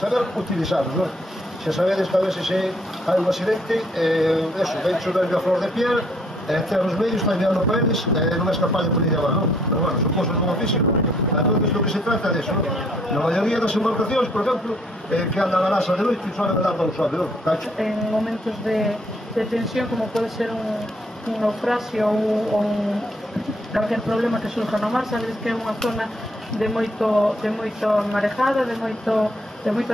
Saber utilizarlos, non? Se sabedes que a veces hai un accidente, eso, ven chover a flor de piel, ter os medios para enviarlo para eles, non és capaz de poder llevar, non? Pero bueno, son cosas como físico. Entonces, lo que se trata de eso, non? Na maioría das embarcacións, por exemplo, que andan a lasa de noite, suelen andar para o sol, non? En momentos de tensión, como pode ser un naufraxio ou calquer problema que surja no mar, sabedes que é unha zona de moito marejada, de moito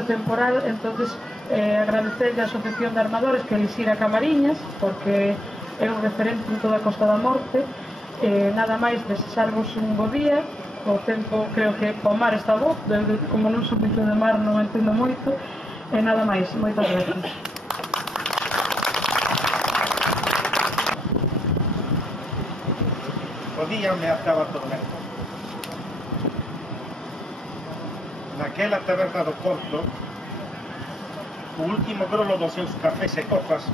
temporal, entonces agradecerle a Asociación de Armadores que elixira Camariñas, porque é un referente en toda a Costa da Morte. Nada máis, desexarvos un bo día. O tempo, creo que o mar está bo, como non sou moito de mar, non entendo moito, e nada máis, moitas gracias. Podíame acaba a tormenta. Naquela taberna do Porto, o último grolo dos seus cafés e copas,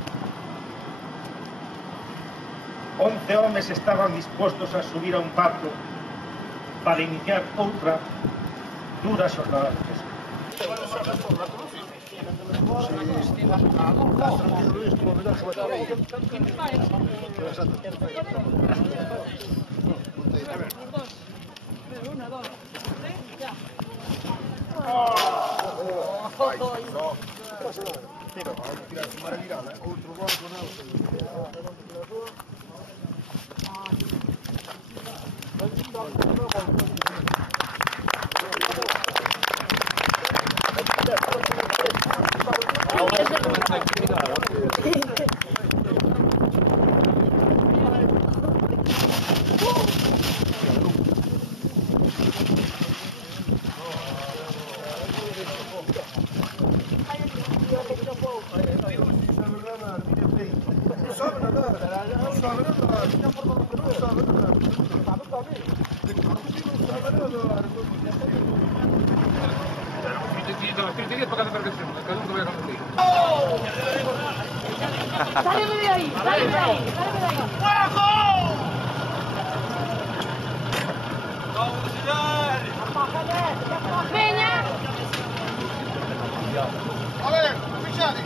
11 homes estaban dispostos a subir a un barco para iniciar outra dura xornada de pesca. ¡Sáleme de ahí! ¡Sáleme de ahí! ¡Sáleme de ahí! ¡Fuego! ¡Peña! A ver, fichade!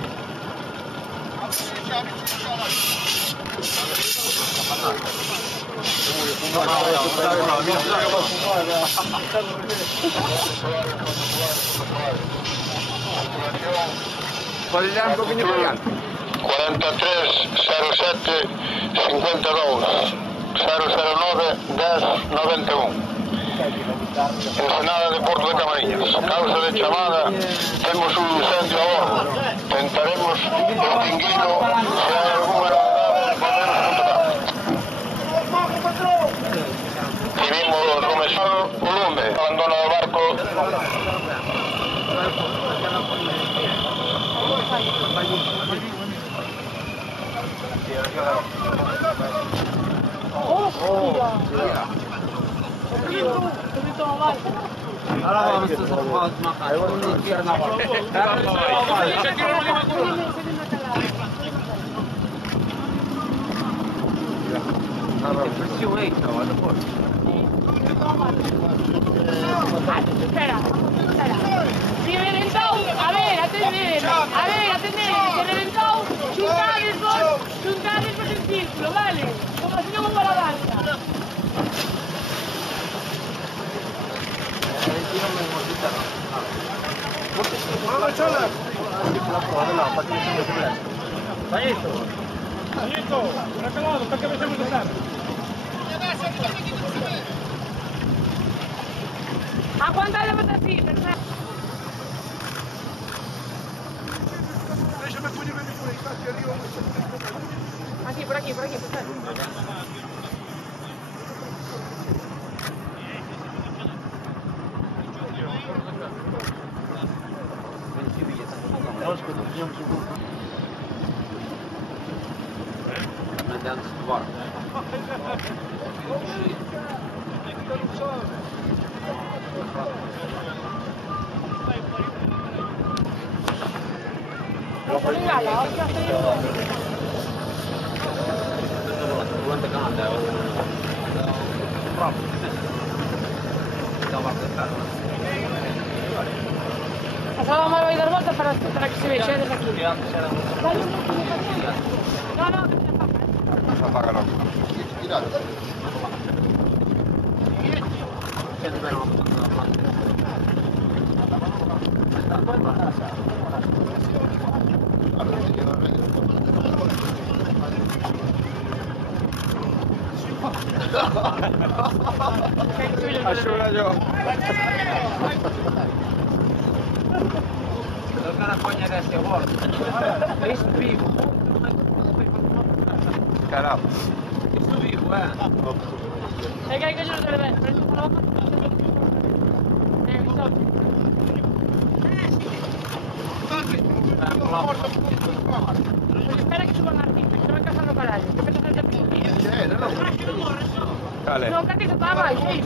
Pode dar un poquinho para adiante. 43 07 52 009 10 91. Ensenada de Porto de Camariñas. Causa de chamada, temos un incendio a bordo. Tentaremos extinguirlo se hai alguna novedade podemos contar. Vivimos no mesor volume. Abandono do barco. Ahora vamos a jugar una Espera, si reventou, a ver, atended, se reventou, xuntades vos en círculo, vale? Como se non vou a la danza. Pañito, por aquel lado, para que vexamos de estar. Aguantademos así, perfecto. Déxame poñerme por aí, está aquí arriba. Por aquí, perfecto. Nós quando tínhamos um grupo mandamos de barco. Quante canne Pasaba mal hoy dar vueltas para que se vea desde aquí. No, no, que se apaga. Asciuga yo. Los ganas coña de este gol. Es vivo. Caramba. Es vivo, Es que hay que yo no se le ve. Espera que suban aquí, que se van casando para ellos. Que pensas que Dale. no, que te paga, sí.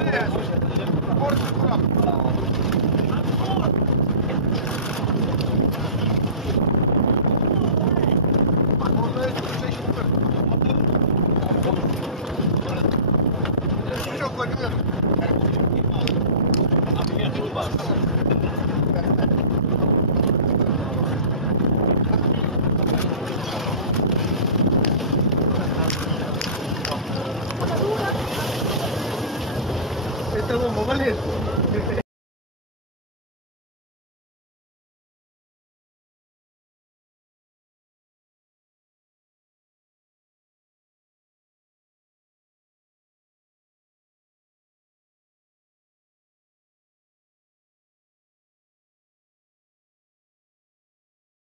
Este bombo, ¿vale?